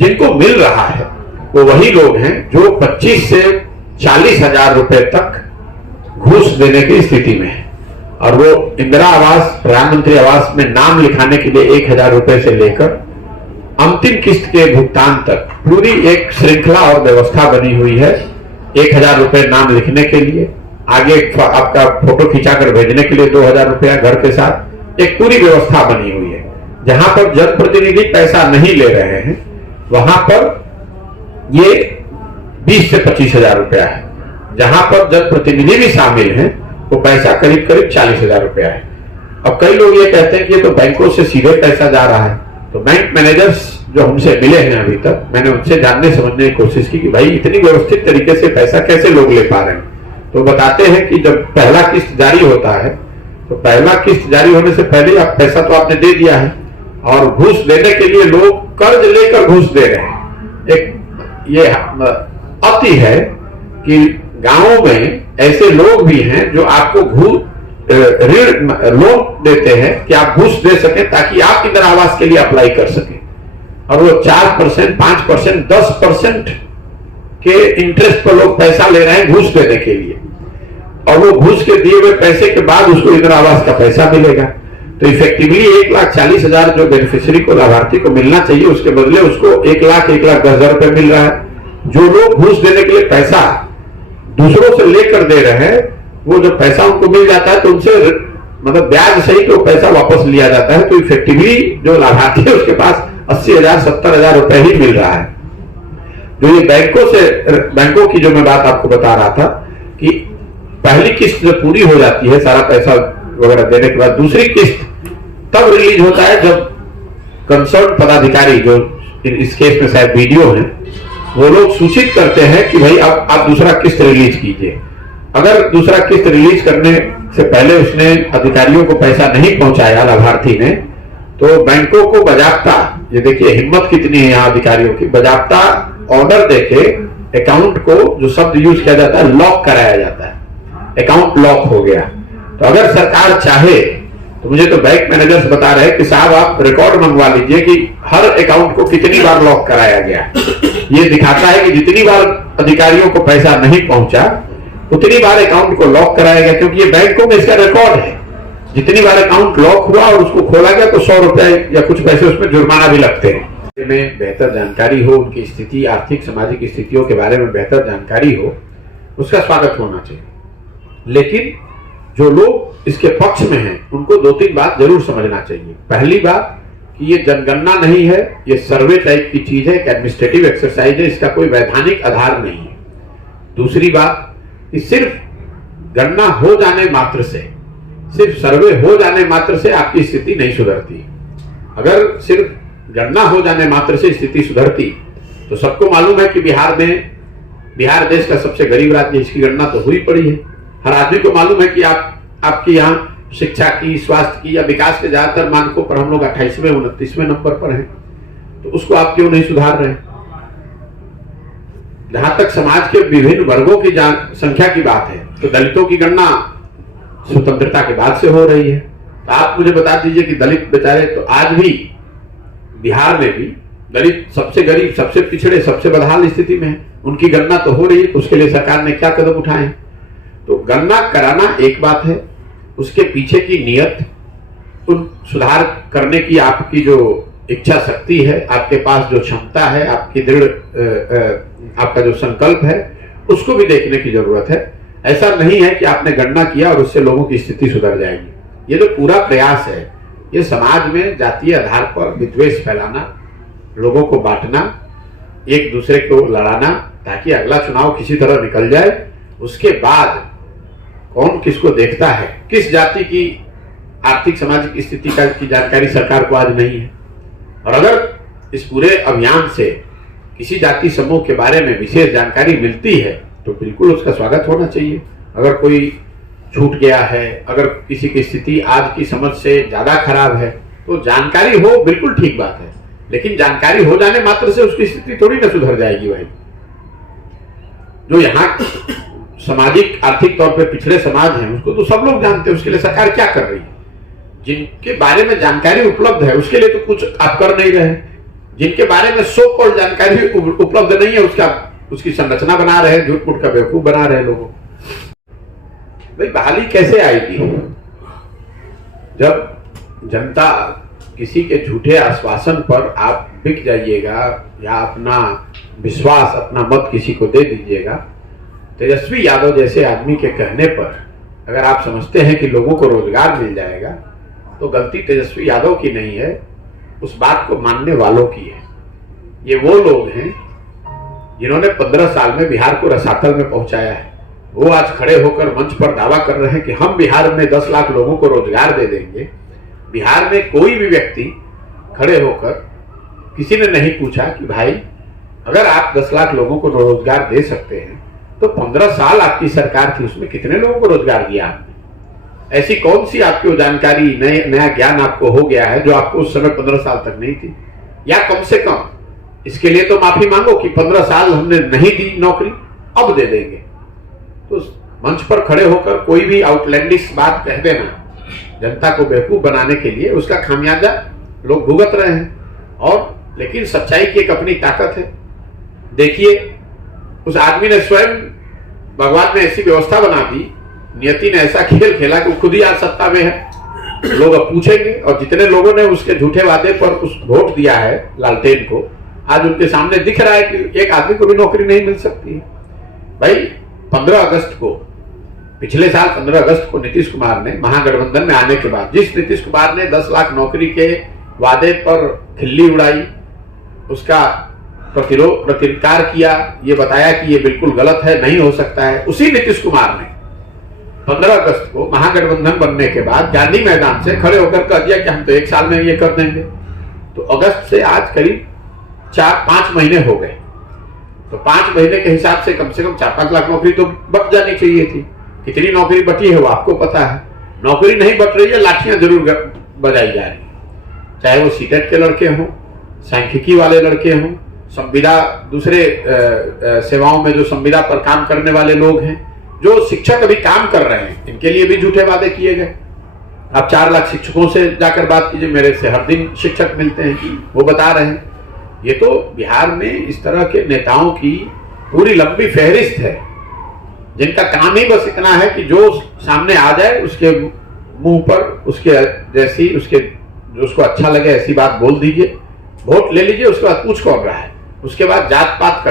जिनको मिल रहा है वो वही लोग हैं जो 25 से 40 हजार रुपए तक घूस देने की स्थिति में है। और वो इंदिरा आवास, प्रधानमंत्री आवास में नाम लिखाने के लिए 1000 रुपए से लेकर अंतिम किस्त के भुगतान तक पूरी एक श्रृंखला और व्यवस्था बनी हुई है। 1000 रुपए नाम लिखने के लिए, आगे आपका फोटो खिंचाकर भेजने के लिए 2000 रुपया घर के साथ, एक पूरी व्यवस्था बनी हुई है। जहां पर जनप्रतिनिधि पैसा नहीं ले रहे हैं वहां पर ये 20 से 25 हजार रुपया है। जहां पर जनप्रतिनिधि भी शामिल हैं वो पैसा करीब करीब 40 हजार रुपया है। अब कई लोग ये कहते हैं कि ये तो बैंकों से सीधे पैसा जा रहा है। तो बैंक मैनेजर्स जो हमसे मिले हैं अभी तक, मैंने उनसे जानने समझने की कोशिश की कि भाई इतनी व्यवस्थित तरीके से पैसा कैसे लोग ले पा रहे हैं। तो बताते हैं कि जब पहला किस्त जारी होता है तो पहला किस्त जारी होने से पहले आप पैसा तो आपने दे दिया है और घूस देने के लिए लोग कर्ज लेकर घूस दे रहे हैं। एक ये अति है कि गांवों में ऐसे लोग भी हैं जो आपको ऋण लोन देते हैं कि आप घूस दे सकें ताकि आप इंदिरा आवास के लिए अप्लाई कर सकें। और वो 4%, 5%, 10% के इंटरेस्ट पर लोग पैसा ले रहे हैं घूस देने के लिए। और वो घूस के दिए हुए पैसे के बाद उसको इंदिरा आवास का पैसा मिलेगा। तो इफेक्टिवली 1,40,000 जो बेनिफिशियरी को, लाभार्थी को मिलना चाहिए, उसके बदले उसको 1,10,000 रुपए मिल रहा है। जो लोग घूस देने के लिए पैसा दूसरों से लेकर दे रहे हैं, वो जो पैसा उनको मिल जाता है तो उनसे मतलब ब्याज सहित वो पैसा वापस लिया जाता है। तो इफेक्टिवली जो लाभार्थी है उसके पास 80,000, 70,000 रुपए ही मिल रहा है। जो ये बैंकों की जो मैं बात आपको बता रहा था कि पहली किस्त जब पूरी हो जाती है सारा पैसा वगैरह देने के बाद, दूसरी किस्त तब रिलीज होता है जब कंसर्न पदाधिकारी, जो इस केस में शायद वीडियो है, वो लोग सूचित करते हैं कि भाई अब आप दूसरा किस्त रिलीज कीजिए। अगर दूसरा किस्त रिलीज करने से पहले उसने अधिकारियों को पैसा नहीं पहुंचाया लाभार्थी ने, तो बैंकों को बजाप्ता, ये देखिए हिम्मत कितनी है यहाँ अधिकारियों की, बजाप्ता ऑर्डर देके अकाउंट को, जो शब्द यूज किया जाता है, लॉक कराया जाता है। अकाउंट लॉक हो गया। तो अगर सरकार चाहे तो मुझे तो बैंक मैनेजर्स बता रहे हैं कि साहब आप रिकॉर्ड मंगवा लीजिए कि हर अकाउंट को कितनी बार लॉक कराया गया। ये दिखाता है कि जितनी बार अधिकारियों को पैसा नहीं पहुंचा उतनी बार अकाउंट को लॉक कराया गया, क्योंकि ये बैंकों में इसका रिकॉर्ड है। जितनी बार अकाउंट लॉक हुआ और उसको खोला गया तो 100 रुपए या कुछ पैसे उसमें जुर्माना भी लगते हैं। में बेहतर जानकारी हो, उनकी स्थिति, आर्थिक सामाजिक स्थितियों के बारे में बेहतर जानकारी हो, उसका स्वागत होना चाहिए। लेकिन जो लोग इसके पक्ष में हैं उनको 2-3 बात जरूर समझना चाहिए। पहली बात कि ये जनगणना नहीं है, ये सर्वे टाइप की चीज है, एक एडमिनिस्ट्रेटिव एक्सरसाइज है, इसका कोई वैधानिक आधार नहीं है। दूसरी बात कि सिर्फ गणना हो जाने मात्र से, सिर्फ सर्वे हो जाने मात्र से आपकी स्थिति नहीं सुधरती। अगर सिर्फ गणना हो जाने मात्र से स्थिति सुधरती तो सबको मालूम है कि बिहार देश का सबसे गरीब राज्य, इसकी गणना तो हुई पड़ी है। हर आदमी को मालूम है कि आपकी यहाँ शिक्षा की, स्वास्थ्य की या विकास के ज्यादातर मानकों पर हम लोग 28वें 29वें नंबर पर हैं। तो उसको आप क्यों नहीं सुधार रहे? जहां तक समाज के विभिन्न वर्गों की संख्या की बात है तो दलितों की गणना स्वतंत्रता के बाद से हो रही है। तो आप मुझे बता दीजिए कि दलित बेचारे तो आज भी बिहार में भी दलित सबसे गरीब, सबसे पिछड़े, सबसे बदहाल स्थिति में है। उनकी गणना तो हो रही है, उसके लिए सरकार ने क्या कदम उठाए हैं? तो गणना कराना एक बात है, उसके पीछे की नियत, उन सुधार करने की आपकी जो इच्छा शक्ति है, आपके पास जो क्षमता है, आपकी दृढ़ आपका जो संकल्प है, उसको भी देखने की जरूरत है। ऐसा नहीं है कि आपने गणना किया और उससे लोगों की स्थिति सुधर जाएगी। ये जो पूरा प्रयास है, ये समाज में जातीय आधार पर विद्वेष फैलाना, लोगों को बांटना, एक दूसरे को लड़ाना, ताकि अगला चुनाव किसी तरह निकल जाए। उसके बाद कौन किसको देखता है, किस जाति की आर्थिक सामाजिक स्थिति की जानकारी सरकार को आज नहीं है। और अगर इस पूरे अभियान से किसी जाति समूह के बारे में विशेष जानकारी मिलती है तो बिल्कुल उसका स्वागत होना चाहिए। अगर कोई छूट गया है, अगर किसी की स्थिति आज की समझ से ज्यादा खराब है तो जानकारी हो, बिल्कुल ठीक बात है। लेकिन जानकारी हो जाने मात्र से उसकी स्थिति थोड़ी ना सुधर जाएगी। भाई जो यहाँ सामाजिक आर्थिक तौर पे पिछड़े समाज हैं उसको तो सब लोग जानते हैं, उसके लिए सरकार क्या कर रही है। जिनके बारे में जानकारी उपलब्ध है उसके लिए तो कुछ आप कर नहीं रहे। जिनके बारे में सो कॉल्ड जानकारी उपलब्ध नहीं है, उसकी संरचना बना रहे हैं, झूठ मूठ का बेवकूफ बना रहे हैं लोगों। भाई बहाली कैसे आएगी जब जनता किसी के झूठे आश्वासन पर आप बिक जाइएगा या अपना विश्वास, अपना मत किसी को दे दीजिएगा। तेजस्वी यादव जैसे आदमी के कहने पर अगर आप समझते हैं कि लोगों को रोजगार मिल जाएगा, तो गलती तेजस्वी यादव की नहीं है, उस बात को मानने वालों की है। ये वो लोग हैं जिन्होंने 15 साल में बिहार को रसातल में पहुंचाया है। वो आज खड़े होकर मंच पर दावा कर रहे हैं कि हम बिहार में 10 लाख लोगों को रोजगार दे देंगे। बिहार में कोई भी व्यक्ति खड़े होकर, किसी ने नहीं पूछा कि भाई अगर आप 10 लाख लोगों को रोजगार दे सकते हैं तो 15 साल आपकी सरकार थी, उसमें कितने लोगों को रोजगार दिया आपने? ऐसी कौन सी आपकी जानकारी, नया ज्ञान आपको हो गया है जो आपको उस समय 15 साल तक नहीं थी? या कम से कम इसके लिए तो माफी मांगो कि 15 साल हमने नहीं दी नौकरी, अब दे देंगे। तो मंच पर खड़े होकर कोई भी आउटलैंडिश बात कह देना जनता को बेवकूफ बनाने के लिए, उसका खामियाजा लोग भुगत रहे हैं। और लेकिन सच्चाई की एक अपनी ताकत है। देखिए, उस आदमी ने स्वयं, भगवान ने ऐसी व्यवस्था बना दी, नियति ने ऐसा खेल खेला कि वो खुद ही आज सत्ता में है। लोग अब पूछेंगे, और जितने लोगों ने उसके झूठे वादे पर उस वोट दिया है लालटेन को, आज उनके सामने दिख रहा है कि एक आदमी को भी नौकरी नहीं मिल सकती है। भाई 15 अगस्त को, पिछले साल 15 अगस्त को नीतीश कुमार ने महागठबंधन में आने के बाद, जिस नीतीश कुमार ने 10 लाख नौकरी के वादे पर खिल्ली उड़ाई, उसका प्रतिकार किया, ये बताया कि ये बिल्कुल गलत है, नहीं हो सकता है, उसी नीतीश कुमार ने 15 अगस्त को महागठबंधन बनने के बाद गांधी मैदान से खड़े होकर कह दिया कि हम तो 1 साल में ये कर देंगे। तो अगस्त से आज करीब 4-5 महीने हो गए। तो 5 महीने के हिसाब से कम 4-5 लाख नौकरी तो बच जानी चाहिए थी। कितनी नौकरी बची है वो आपको पता है। नौकरी नहीं बच रही है, लाठियां जरूर बजाई जा रही है, चाहे वो सीटेट के लड़के हों, सांख्यिकी वाले लड़के हों, संविदा, दूसरे सेवाओं में जो संविदा पर काम करने वाले लोग हैं, जो शिक्षक अभी काम कर रहे हैं, इनके लिए भी झूठे वादे किए गए। आप 4 लाख शिक्षकों से जाकर बात कीजिए, मेरे से हर दिन शिक्षक मिलते हैं, वो बता रहे हैं। ये तो बिहार में इस तरह के नेताओं की पूरी लंबी फहरिस्त है, जिनका काम ही बस इतना है कि जो सामने आ जाए उसके मुंह पर उसके जैसी, उसके जो उसको अच्छा लगे ऐसी बात बोल दीजिए, वोट ले लीजिए, उसके बाद पूछ कौन रहा है, उसके बाद जात पात कर